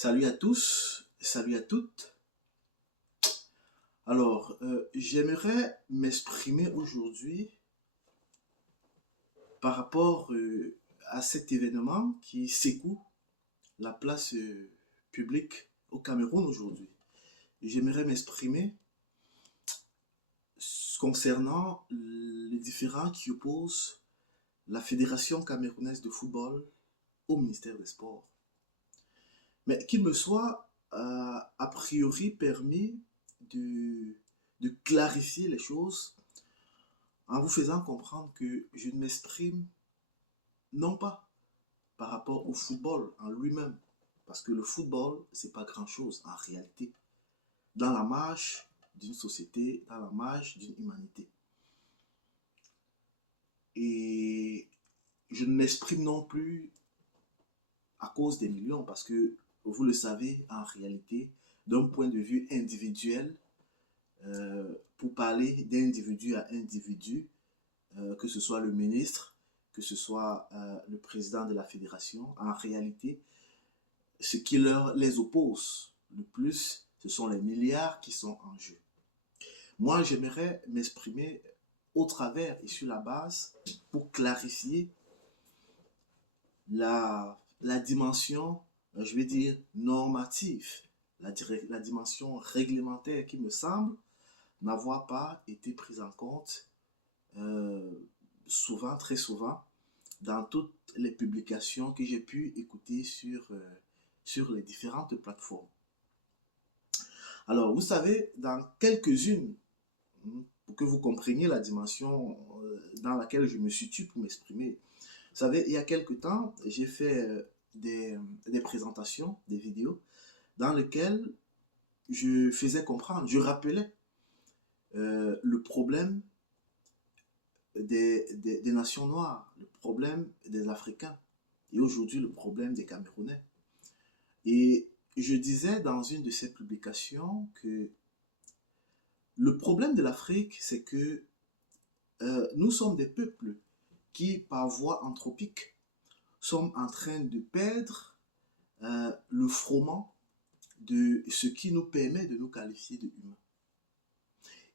Salut à tous, salut à toutes. J'aimerais m'exprimer aujourd'hui par rapport à cet événement qui secoue la place publique au Cameroun aujourd'hui. J'aimerais m'exprimer concernant les différends qui opposent la Fédération camerounaise de football au ministère des Sports. Mais qu'il me soit a priori permis de, de clarifier les choses en vous faisant comprendre que je ne m'exprime non pas par rapport au football en lui-même, parce que le football, c'est pas grand-chose en réalité, dans la marche d'une société, dans la marche d'une humanité. Et je ne m'exprime non plus à cause des millions, parce que vous le savez, en réalité, d'un point de vue individuel, pour parler d'individu à individu, que ce soit le ministre, que ce soit le président de la fédération, en réalité, ce qui les oppose le plus, ce sont les milliards qui sont en jeu. Moi, j'aimerais m'exprimer au travers et sur la base pour clarifier la dimension, je vais dire, normative, la dimension réglementaire qui me semble n'avoir pas été prise en compte euh, souvent, très souvent, dans toutes les publications que j'ai pu écouter sur les différentes plateformes. Alors, vous savez, dans quelques-unes, pour que vous compreniez la dimension dans laquelle je me situe pour m'exprimer, vous savez, il y a quelques temps, j'ai fait des présentations, des vidéos, dans lesquelles je faisais comprendre, je rappelais le problème des nations noires, le problème des Africains et aujourd'hui le problème des Camerounais. Et je disais dans une de ces publications que le problème de l'Afrique, c'est que nous sommes des peuples qui, par voie anthropique, sommes en train de perdre le frottement de ce qui nous permet de nous qualifier de humains.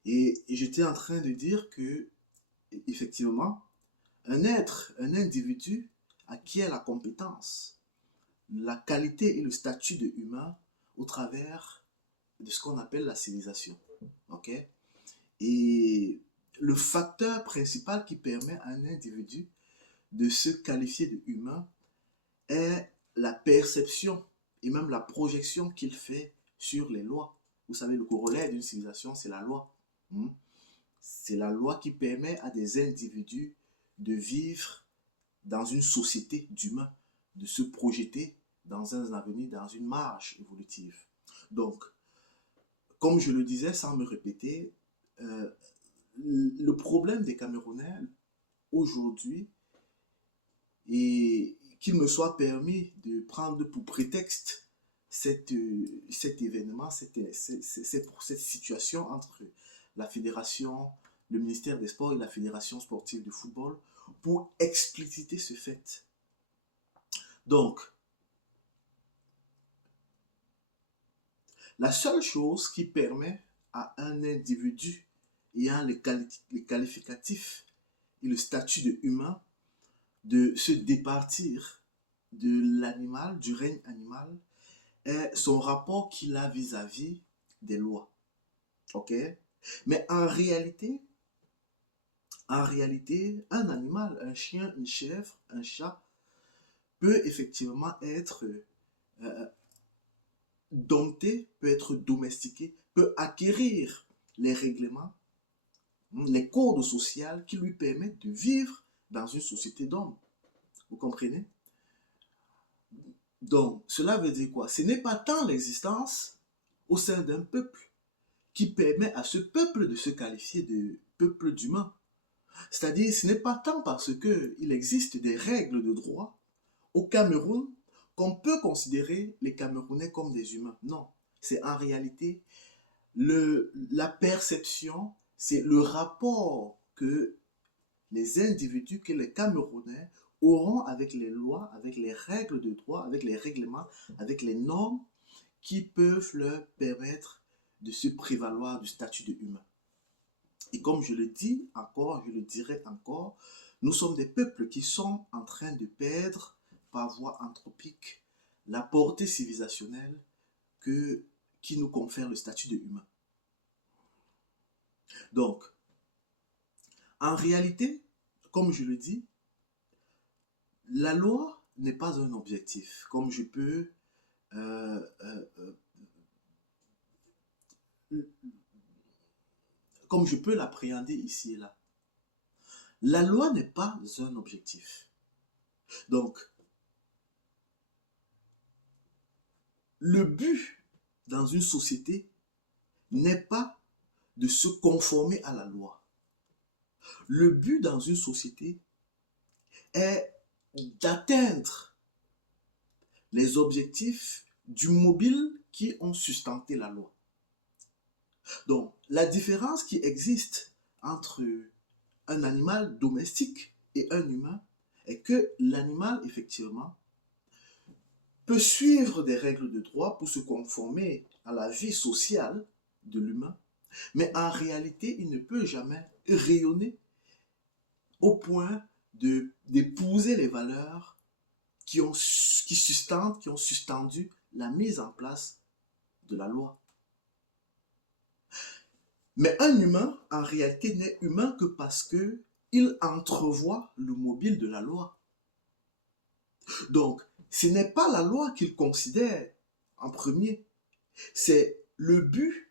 Et j'étais en train de dire que, effectivement, un individu acquiert la compétence, la qualité et le statut de humain au travers de ce qu'on appelle la civilisation. Ok? Et le facteur principal qui permet à un individu de se qualifier de humain est la perception et même la projection qu'il fait sur les lois. Vous savez, le corollaire d'une civilisation, c'est la loi. C'est la loi qui permet à des individus de vivre dans une société d'humains, de se projeter dans un avenir, dans une marche évolutive. Donc, comme je le disais sans me répéter, le problème des Camerounais aujourd'hui, et qu'il me soit permis de prendre pour prétexte cet événement, pour cette situation entre la fédération, le ministère des Sports et la fédération sportive de football, pour expliciter ce fait. Donc, la seule chose qui permet à un individu ayant les qualificatifs et le statut de humain de se départir de l'animal, du règne animal, est son rapport qu'il a vis-à-vis des lois. Ok? Mais en réalité, un animal, un chien, une chèvre, un chat, peut effectivement être dompté, peut être domestiqué, peut acquérir les règlements, les codes sociaux qui lui permettent de vivre dans une société d'hommes. Vous comprenez? Donc, cela veut dire quoi? Ce n'est pas tant l'existence au sein d'un peuple qui permet à ce peuple de se qualifier de peuple d'humains. C'est-à-dire, ce n'est pas tant parce qu'il existe des règles de droit au Cameroun qu'on peut considérer les Camerounais comme des humains. Non, c'est en réalité la perception, c'est le rapport que les individus, que les Camerounais auront avec les lois, avec les règles de droit, avec les règlements, avec les normes qui peuvent leur permettre de se prévaloir du statut de humain. Et comme je le dis encore, je le dirai encore, nous sommes des peuples qui sont en train de perdre par voie anthropique la portée civilisationnelle qui nous confère le statut de humain. Donc, en réalité, comme je le dis, la loi n'est pas un objectif, comme je peux l'appréhender ici et là. La loi n'est pas un objectif. Donc, le but dans une société n'est pas de se conformer à la loi. Le but dans une société est d'atteindre les objectifs du mobile qui ont sustenté la loi. Donc, la différence qui existe entre un animal domestique et un humain est que l'animal, effectivement, peut suivre des règles de droit pour se conformer à la vie sociale de l'humain, mais en réalité, il ne peut jamais rayonner au point d'épouser les valeurs qui ont sustendu la mise en place de la loi. Mais un humain, en réalité, n'est humain que parce qu'il entrevoit le mobile de la loi. Donc, ce n'est pas la loi qu'il considère en premier, c'est le but,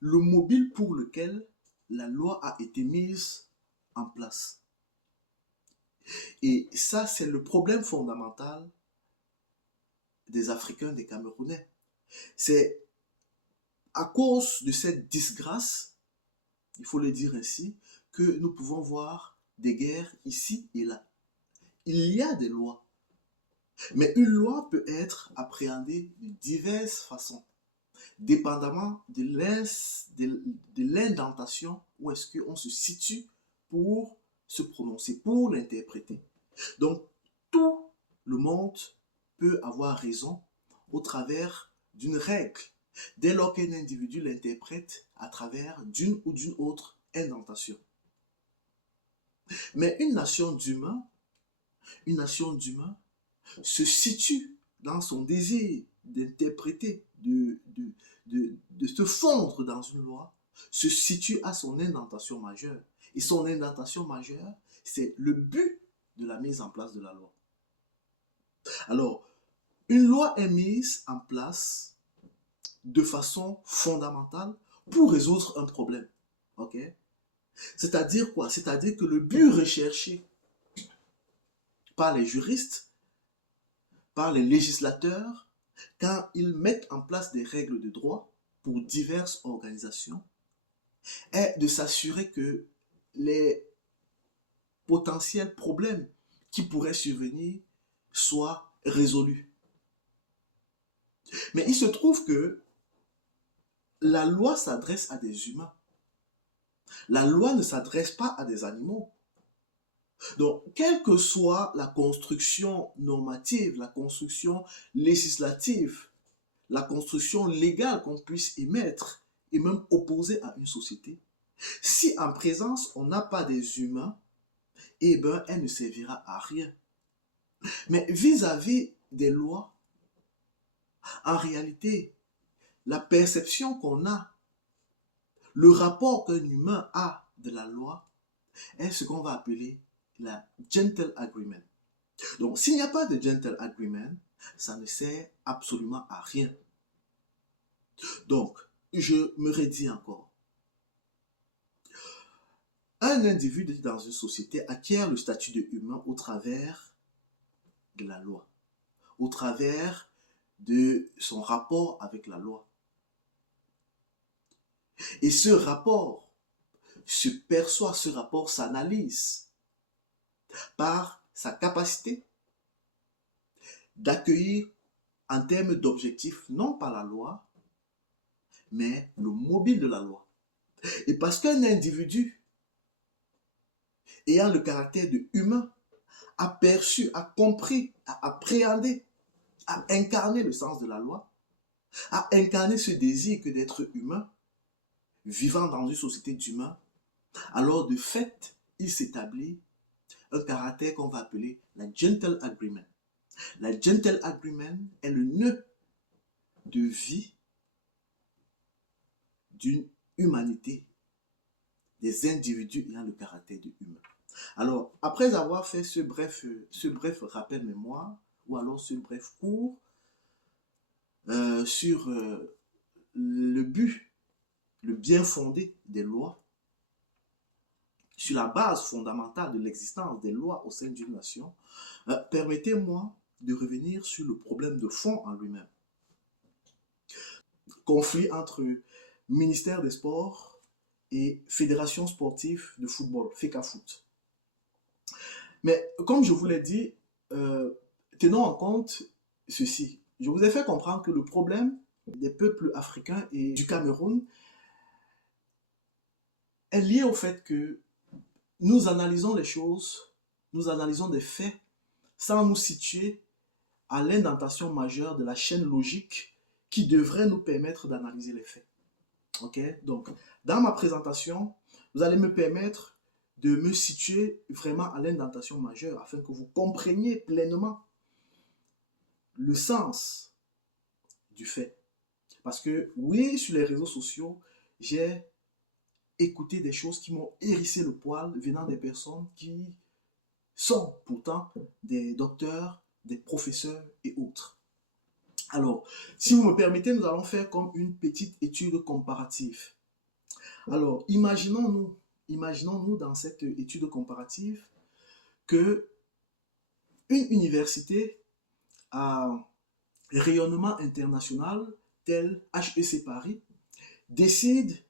le mobile pour lequel la loi a été mise en place. Et ça, c'est le problème fondamental des Africains, des Camerounais. C'est à cause de cette disgrâce, il faut le dire ainsi, que nous pouvons voir des guerres ici et là. Il y a des lois, mais une loi peut être appréhendée de diverses façons, dépendamment de l'indentation où est-ce qu'on se situe pour se prononcer, pour l'interpréter. Donc, tout le monde peut avoir raison au travers d'une règle, dès lors qu'un individu l'interprète à travers d'une ou d'une autre indentation. Mais une nation d'humains se situe dans son désir d'interpréter, de se fondre dans une loi, se situe à son indentation majeure. Et son indentation majeure, c'est le but de la mise en place de la loi. Alors, une loi est mise en place de façon fondamentale pour résoudre un problème. Ok? C'est-à-dire quoi? C'est-à-dire que le but recherché par les juristes, par les législateurs, quand ils mettent en place des règles de droit pour diverses organisations, est de s'assurer que les potentiels problèmes qui pourraient survenir soient résolus. Mais il se trouve que la loi s'adresse à des humains. La loi ne s'adresse pas à des animaux. Donc, quelle que soit la construction normative, la construction législative, la construction légale qu'on puisse émettre et même opposer à une société, si en présence on n'a pas des humains, eh bien, elle ne servira à rien. Mais vis-à-vis des lois, en réalité, la perception qu'on a, le rapport qu'un humain a de la loi, est ce qu'on va appeler la gentle agreement. Donc, s'il n'y a pas de gentle agreement, ça ne sert absolument à rien. Donc, je me redis encore. Un individu dans une société acquiert le statut de humain au travers de la loi, au travers de son rapport avec la loi. Et ce rapport se perçoit, ce rapport s'analyse par sa capacité d'accueillir en termes d'objectifs, non pas la loi, mais le mobile de la loi. Et parce qu'un individu ayant le caractère de humain a perçu, a compris, a appréhendé, a incarné le sens de la loi, a incarné ce désir que d'être humain, vivant dans une société d'humains, alors de fait, il s'établit un caractère qu'on va appeler la Gentle Agreement. La Gentle Agreement est le nœud de vie d'une humanité, des individus ayant le caractère de humain. Alors, après avoir fait ce bref rappel mémoire, ou alors ce bref cours sur le but, le bien fondé des lois, sur la base fondamentale de l'existence des lois au sein d'une nation, permettez-moi de revenir sur le problème de fond en lui-même. Conflit entre ministère des Sports et Fédération sportive de football, FECAFOOT. Mais comme je vous l'ai dit, tenons en compte ceci. Je vous ai fait comprendre que le problème des peuples africains et du Cameroun est lié au fait que nous analysons les choses, nous analysons des faits sans nous situer à l'indentation majeure de la chaîne logique qui devrait nous permettre d'analyser les faits. Ok? Donc, dans ma présentation, vous allez me permettre de me situer vraiment à l'indentation majeure afin que vous compreniez pleinement le sens du fait. Parce que oui, sur les réseaux sociaux, j'ai écouté des choses qui m'ont hérissé le poil venant des personnes qui sont pourtant des docteurs, des professeurs et autres. Alors, si vous me permettez, nous allons faire comme une petite étude comparative. Alors, imaginons-nous dans cette étude comparative que une université à rayonnement international, telle HEC Paris, décide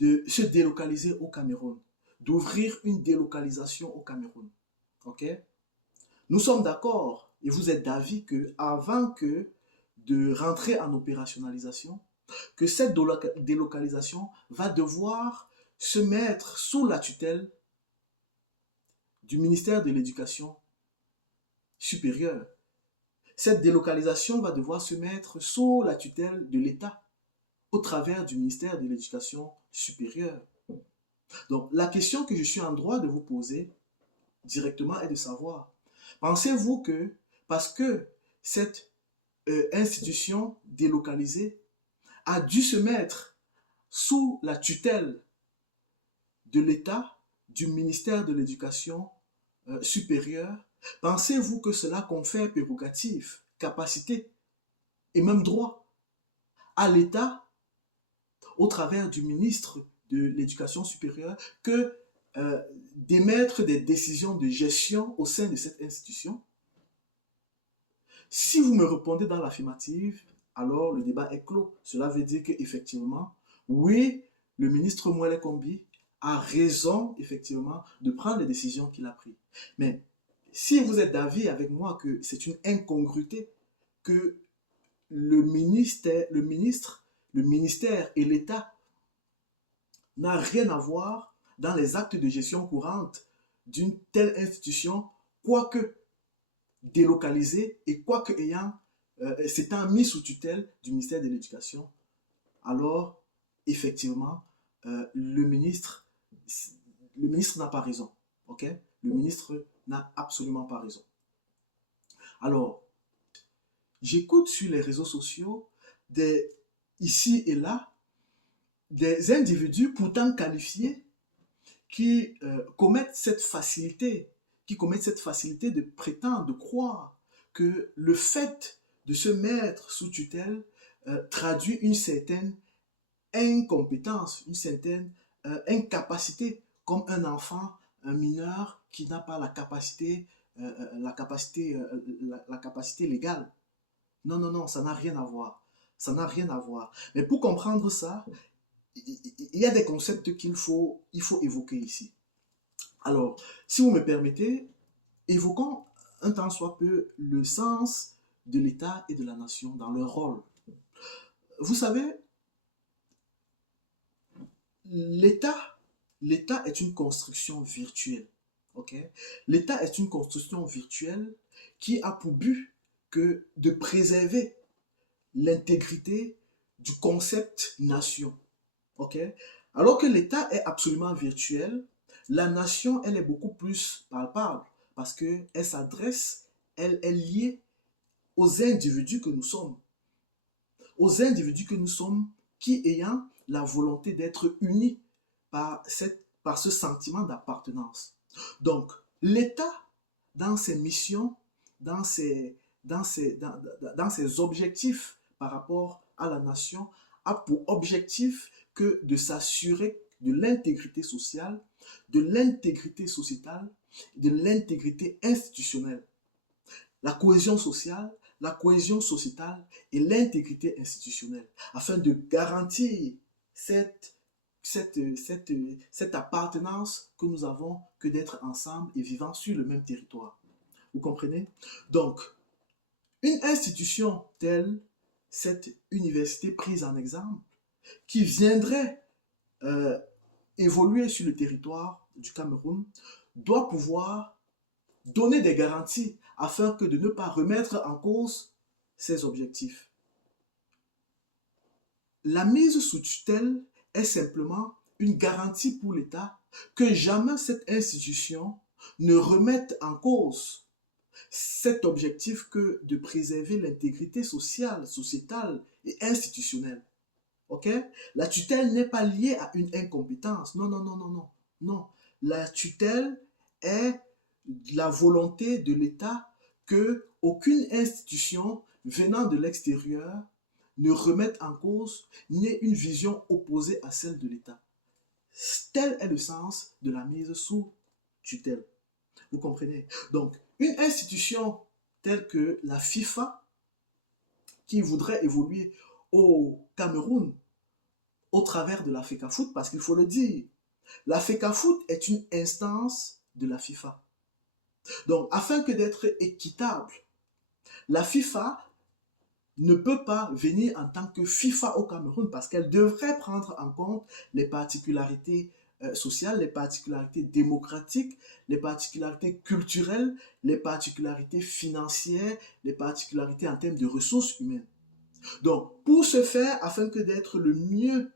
de se délocaliser au Cameroun, d'ouvrir une délocalisation au Cameroun. Ok? Nous sommes d'accord, et vous êtes d'avis que avant que de rentrer en opérationnalisation, que cette délocalisation va devoir se mettre sous la tutelle du ministère de l'Éducation supérieure. Cette délocalisation va devoir se mettre sous la tutelle de l'État au travers du ministère de l'Éducation supérieure. Donc, la question que je suis en droit de vous poser directement est de savoir, pensez-vous que parce que cette institution délocalisée a dû se mettre sous la tutelle de l'État, du ministère de l'Éducation supérieure, pensez-vous que cela confère prérogative, capacité et même droit à l'État, au travers du ministre de l'Éducation supérieure, que d'émettre des décisions de gestion au sein de cette institution? Si vous me répondez dans l'affirmative, alors le débat est clos. Cela veut dire qu'effectivement, oui, le ministre Moëlle Kombi a raison, effectivement, de prendre les décisions qu'il a prises. Mais si vous êtes d'avis avec moi que c'est une incongruité, que le ministère et l'État n'a rien à voir dans les actes de gestion courante d'une telle institution, quoique délocalisée et quoique s'étant mis sous tutelle du ministère de l'Éducation, alors effectivement, le ministre n'a pas raison. Ok? Le ministre n'a absolument pas raison. Alors, j'écoute sur les réseaux sociaux, ici et là, des individus pourtant qualifiés qui commettent cette facilité de prétendre, de croire que le fait de se mettre sous tutelle traduit une certaine incompétence, une certaine incapacité, comme un enfant, un mineur qui n'a pas la capacité légale. Non, non, non, ça n'a rien à voir. Ça n'a rien à voir. Mais pour comprendre ça, il y a des concepts qu'il faut évoquer ici. Alors, si vous me permettez, évoquons un tant soit peu le sens de l'État et de la nation dans leur rôle. Vous savez, l'État est une construction virtuelle. Ok? L'État est une construction virtuelle qui a pour but que de préserver l'intégrité du concept nation. Ok? Alors que l'État est absolument virtuel, la nation, elle est beaucoup plus palpable parce qu'elle s'adresse, elle est liée aux individus que nous sommes. Aux individus que nous sommes qui ayant la volonté d'être unis par ce sentiment d'appartenance. Donc, l'État, dans ses missions, dans ses, dans ses objectifs par rapport à la nation, a pour objectif que de s'assurer de l'intégrité sociale, de l'intégrité sociétale, de l'intégrité institutionnelle. La cohésion sociale, la cohésion sociétale et l'intégrité institutionnelle, afin de garantir cette, cette appartenance que nous avons que d'être ensemble et vivant sur le même territoire. Vous comprenez? Donc, une institution telle cette université prise en exemple, qui viendrait euh, évoluer sur le territoire du Cameroun, doit pouvoir donner des garanties afin que de ne pas remettre en cause ses objectifs. La mise sous tutelle est simplement une garantie pour l'État que jamais cette institution ne remette en cause cet objectif que de préserver l'intégrité sociale, sociétale et institutionnelle. Ok? La tutelle n'est pas liée à une incompétence. Non, non, non, non, non. Non. La tutelle est la volonté de l'État que aucune institution venant de l'extérieur ne remette en cause n'ait une vision opposée à celle de l'État. Tel est le sens de la mise sous tutelle. Vous comprenez? Donc, une institution telle que la FIFA, qui voudrait évoluer au Cameroun au travers de la FECAFOOT, parce qu'il faut le dire, la FECAFOOT est une instance de la FIFA. Donc, afin que d'être équitable, la FIFA ne peut pas venir en tant que FIFA au Cameroun parce qu'elle devrait prendre en compte les particularités sociales, les particularités démocratiques, les particularités culturelles, les particularités financières, les particularités en termes de ressources humaines. Donc, pour ce faire, afin que d'être le mieux,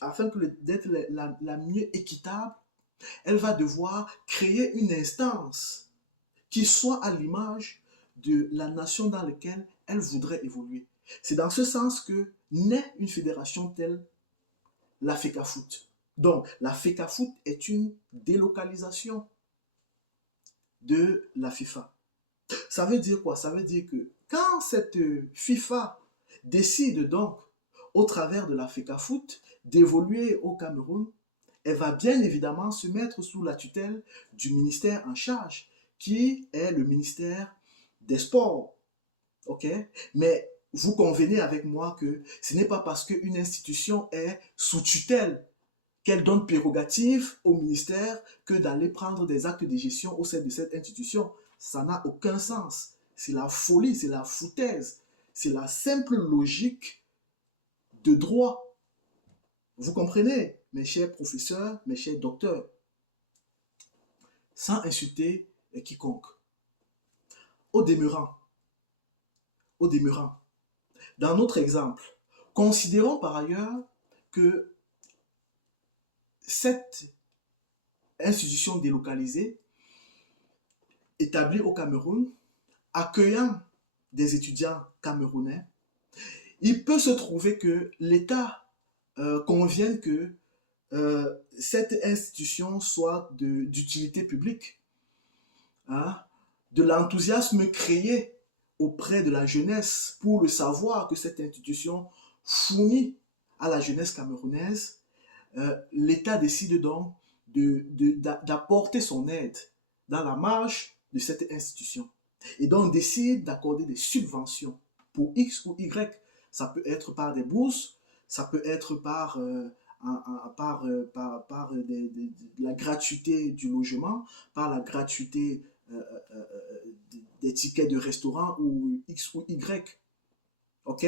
afin que d'être la mieux équitable, elle va devoir créer une instance qui soit à l'image de la nation dans laquelle elle voudrait évoluer. C'est dans ce sens que naît une fédération telle la FECAFOOT. Donc, la FECAFOOT est une délocalisation de la FIFA. Ça veut dire quoi? Ça veut dire que quand cette FIFA décide donc, au travers de la FECAFOOT, d'évoluer au Cameroun, elle va bien évidemment se mettre sous la tutelle du ministère en charge, qui est le ministère des Sports. Ok? Mais vous convenez avec moi que ce n'est pas parce qu'une institution est sous tutelle qu'elle donne prérogative au ministère que d'aller prendre des actes de gestion au sein de cette institution. Ça n'a aucun sens. C'est la folie, c'est la foutaise. C'est la simple logique de droit. Vous comprenez, mes chers professeurs, mes chers docteurs, sans insulter quiconque. Au demeurant, au demeurant, dans notre exemple, considérons par ailleurs que cette institution délocalisée, établie au Cameroun, accueillant des étudiants camerounais, il peut se trouver que l'État convienne que cette institution soit d'utilité publique, hein, de l'enthousiasme créé auprès de la jeunesse pour le savoir que cette institution fournit à la jeunesse camerounaise, l'État décide donc d'apporter son aide dans la marche de cette institution. Et donc décide d'accorder des subventions pour X ou Y. Ça peut être par des bourses, ça peut être par la gratuité du logement, par la gratuité des tickets de restaurant ou X ou Y. Ok?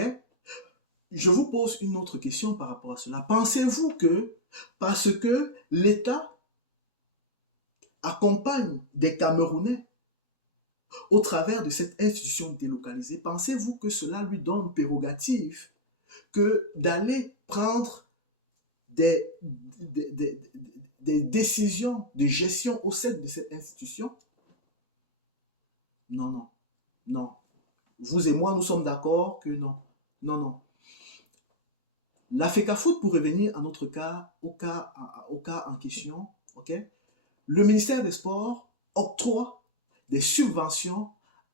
Je vous pose une autre question par rapport à cela. Pensez-vous que parce que l'État accompagne des Camerounais au travers de cette institution délocalisée, pensez-vous que cela lui donne prérogative que d'aller prendre des, des, des, des décisions de gestion au sein de cette institution? Non, non, non. Vous et moi, nous sommes d'accord que non. Non, non. La FECAFOOT, pour revenir à notre cas, au cas en question, ok, le ministère des Sports octroie des subventions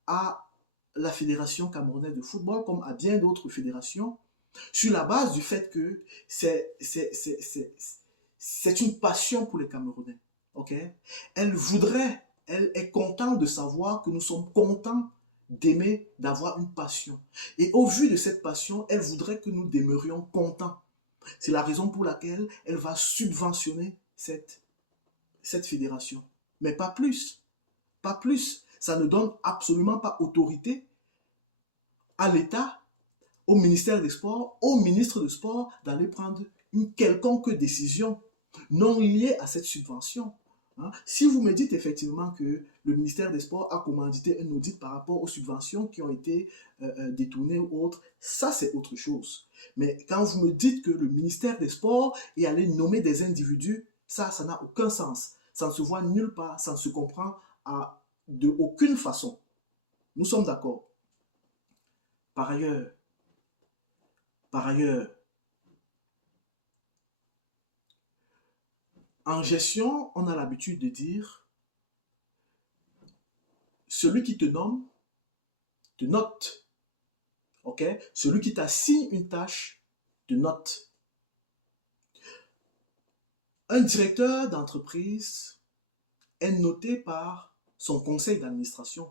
à la Fédération camerounaise de football, comme à bien d'autres fédérations, sur la base du fait que c'est une passion pour les Camerounais. Okay? Elle voudrait, elle est contente de savoir que nous sommes contents d'aimer, d'avoir une passion. Et au vu de cette passion, elle voudrait que nous demeurions contents. C'est la raison pour laquelle elle va subventionner cette fédération. Mais pas plus. Pas plus. Ça ne donne absolument pas autorité à l'État, au ministère des Sports, au ministre des Sports d'aller prendre une quelconque décision non liée à cette subvention. Si vous me dites effectivement que le ministère des Sports a commandité un audit par rapport aux subventions qui ont été détournées ou autres, ça c'est autre chose. Mais quand vous me dites que le ministère des Sports est allé nommer des individus, ça n'a aucun sens. Ça ne se voit nulle part, ça ne se comprend de aucune façon. Nous sommes d'accord. Par ailleurs, en gestion, on a l'habitude de dire celui qui te nomme te note. Ok? Celui qui t'assigne une tâche te note. Un directeur d'entreprise est noté par son conseil d'administration.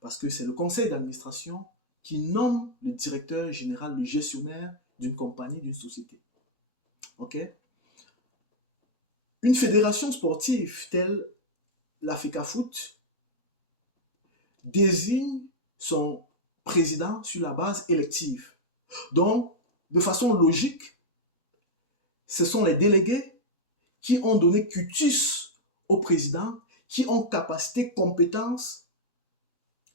Parce que c'est le conseil d'administration qui nomme le directeur général, le gestionnaire d'une compagnie, d'une société. Ok? Une fédération sportive telle la FECAFOOT désigne son président sur la base élective. Donc, de façon logique, ce sont les délégués qui ont donné cutus au président, qui ont capacité, compétence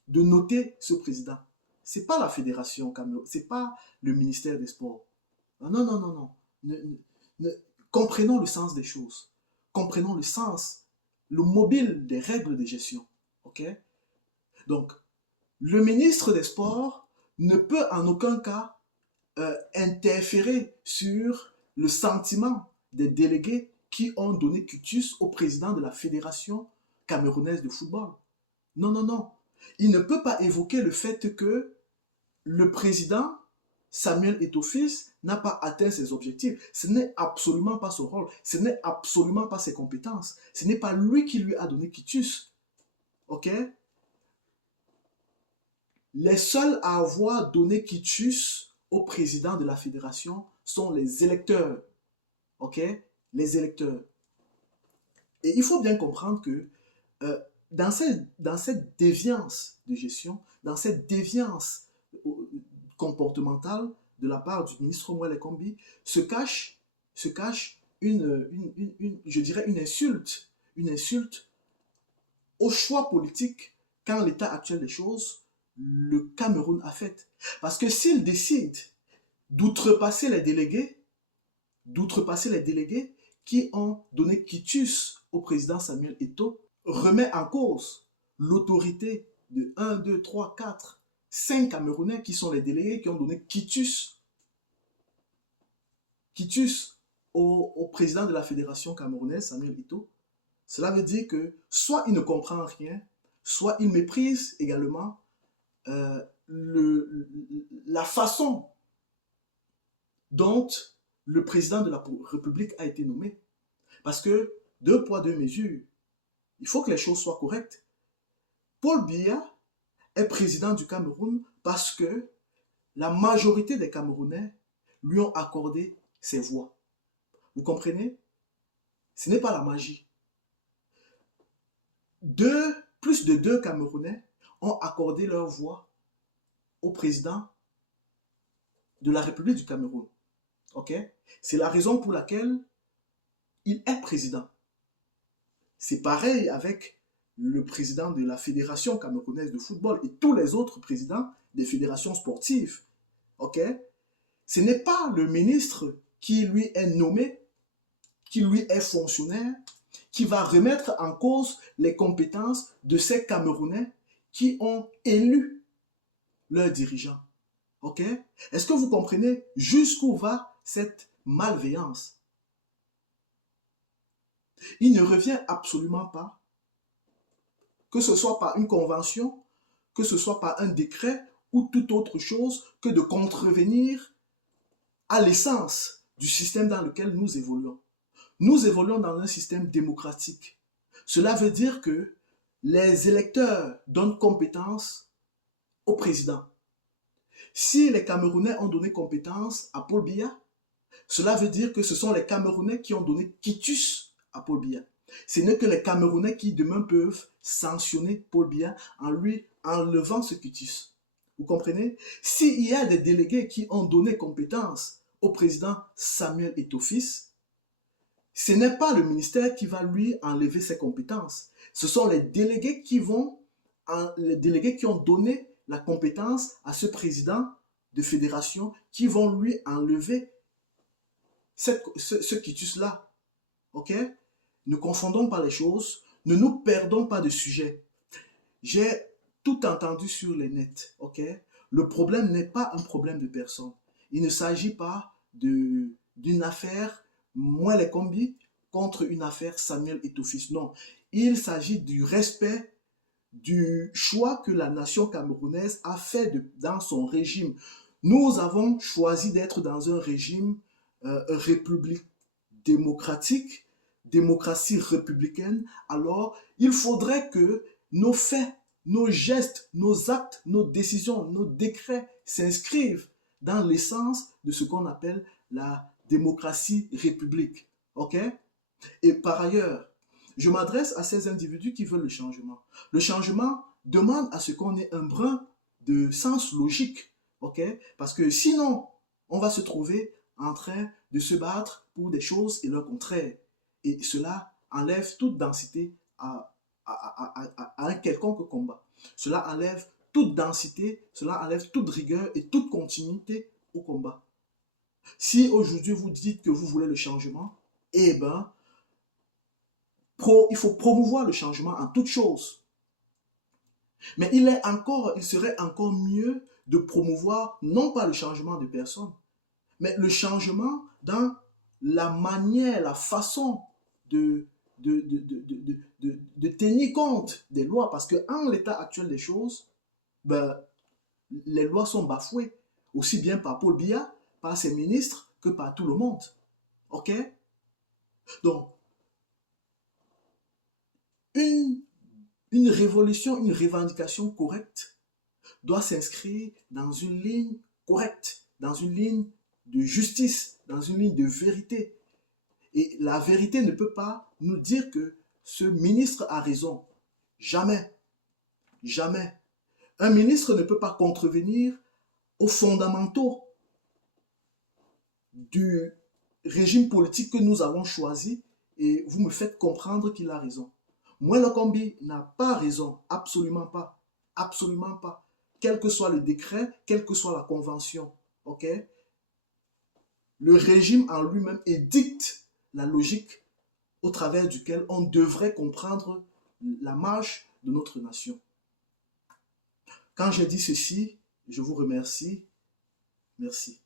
de noter ce président. Ce n'est pas la fédération Cameroun, ce n'est pas le ministère des Sports. Non, non, non, non, non. Comprenons le sens des choses. Comprenons le sens, le mobile des règles de gestion. Ok? Donc, le ministre des Sports ne peut en aucun cas interférer sur le sentiment des délégués qui ont donné cutus au président de la Fédération camerounaise de football. Non, non, non. Il ne peut pas évoquer le fait que le président, Samuel Eto'o-Fils, n'a pas atteint ses objectifs. Ce n'est absolument pas son rôle. Ce n'est absolument pas ses compétences. Ce n'est pas lui qui lui a donné quitus. Ok? Les seuls à avoir donné quitus au président de la fédération sont les électeurs. Ok? Les électeurs. Et il faut bien comprendre que dans cette déviance de gestion, dans cette déviance comportementale de la part du ministre Moelle Kombi, se cache je dirais une insulte au choix politique qu'en l'état actuel des choses, le Cameroun a fait. Parce que s'il décide d'outrepasser les délégués qui ont donné quitus au président Samuel Eto'o, remet en cause l'autorité de 1, 2, 3, 4, 5 Camerounais qui sont les délégués qui ont donné quitus au président de la fédération camerounaise, Samuel Eto'o. Cela veut dire que soit il ne comprend rien, soit il méprise également la façon dont le président de la République a été nommé. Parce que, deux poids, deux mesures, il faut que les choses soient correctes. Paul Biya est président du Cameroun parce que la majorité des Camerounais lui ont accordé ses voix. Vous comprenez? Ce n'est pas la magie. Plus de 2 Camerounais ont accordé leur voix au président de la République du Cameroun. Ok? C'est la raison pour laquelle il est président. C'est pareil avec le président de la Fédération camerounaise de football et tous les autres présidents des fédérations sportives. Ok? Ce n'est pas le ministre qui lui est nommé, qui lui est fonctionnaire, qui va remettre en cause les compétences de ces Camerounais qui ont élu leurs dirigeants. Ok? Est-ce que vous comprenez jusqu'où va cette malveillance? Il ne revient absolument pas, que ce soit par une convention, que ce soit par un décret ou toute autre chose, que de contrevenir à l'essence du système dans lequel nous évoluons. Nous évoluons dans un système démocratique. Cela veut dire que les électeurs donnent compétence au président. Si les Camerounais ont donné compétence à Paul Biya, cela veut dire que ce sont les Camerounais qui ont donné quitus à Paul Biya. Ce n'est que les Camerounais qui demain peuvent sanctionner Paul Biya en lui enlevant ce quitus. Vous comprenez? S'il y a des délégués qui ont donné compétence au président Samuel Eto'o-Fils, ce n'est pas le ministère qui va lui enlever ses compétences. Ce sont les délégués qui ont donné la compétence à ce président de fédération qui vont lui enlever ce quitus-là. Ok? Ne confondons pas les choses, ne nous perdons pas de sujet. J'ai tout entendu sur les nets. Ok? Le problème n'est pas un problème de personne. Il ne s'agit pas d'une affaire Moi les combis contre une affaire Samuel Eto'o-Fils. Non, il s'agit du respect du choix que la nation camerounaise a fait dans son régime. Nous avons choisi d'être dans un régime république démocratique, démocratie républicaine. Alors, il faudrait que nos faits, nos gestes, nos actes, nos décisions, nos décrets s'inscrivent dans l'essence de ce qu'on appelle la démocratie république. OK? Et par ailleurs, je m'adresse à ces individus qui veulent le changement. Le changement demande à ce qu'on ait un brin de sens logique. OK? Parce que sinon, on va se trouver en train de se battre pour des choses et leur contraire. Et cela enlève toute densité à un quelconque combat. Cela enlève toute densité, cela enlève toute rigueur et toute continuité au combat. Si aujourd'hui vous dites que vous voulez le changement, eh bien, il faut promouvoir le changement en toutes choses. Mais il serait encore mieux de promouvoir non pas le changement de personne, mais le changement dans la manière, la façon de tenir compte des lois. Parce qu'en l'état actuel des choses, ben, les lois sont bafouées, aussi bien par Paul Biya, par ses ministres, que par tout le monde. OK? Donc, une révolution, une revendication correcte doit s'inscrire dans une ligne correcte, dans une ligne de justice, dans une ligne de vérité. Et la vérité ne peut pas nous dire que ce ministre a raison. Jamais. Jamais. Un ministre ne peut pas contrevenir aux fondamentaux du régime politique que nous avons choisi et vous me faites comprendre qu'il a raison. Moi, le Combi n'a pas raison, absolument pas. Absolument pas. Quel que soit le décret, quelle que soit la convention. OK? Le régime en lui-même édicte la logique au travers duquel on devrait comprendre la marche de notre nation. Quand j'ai dit ceci, je vous remercie. Merci.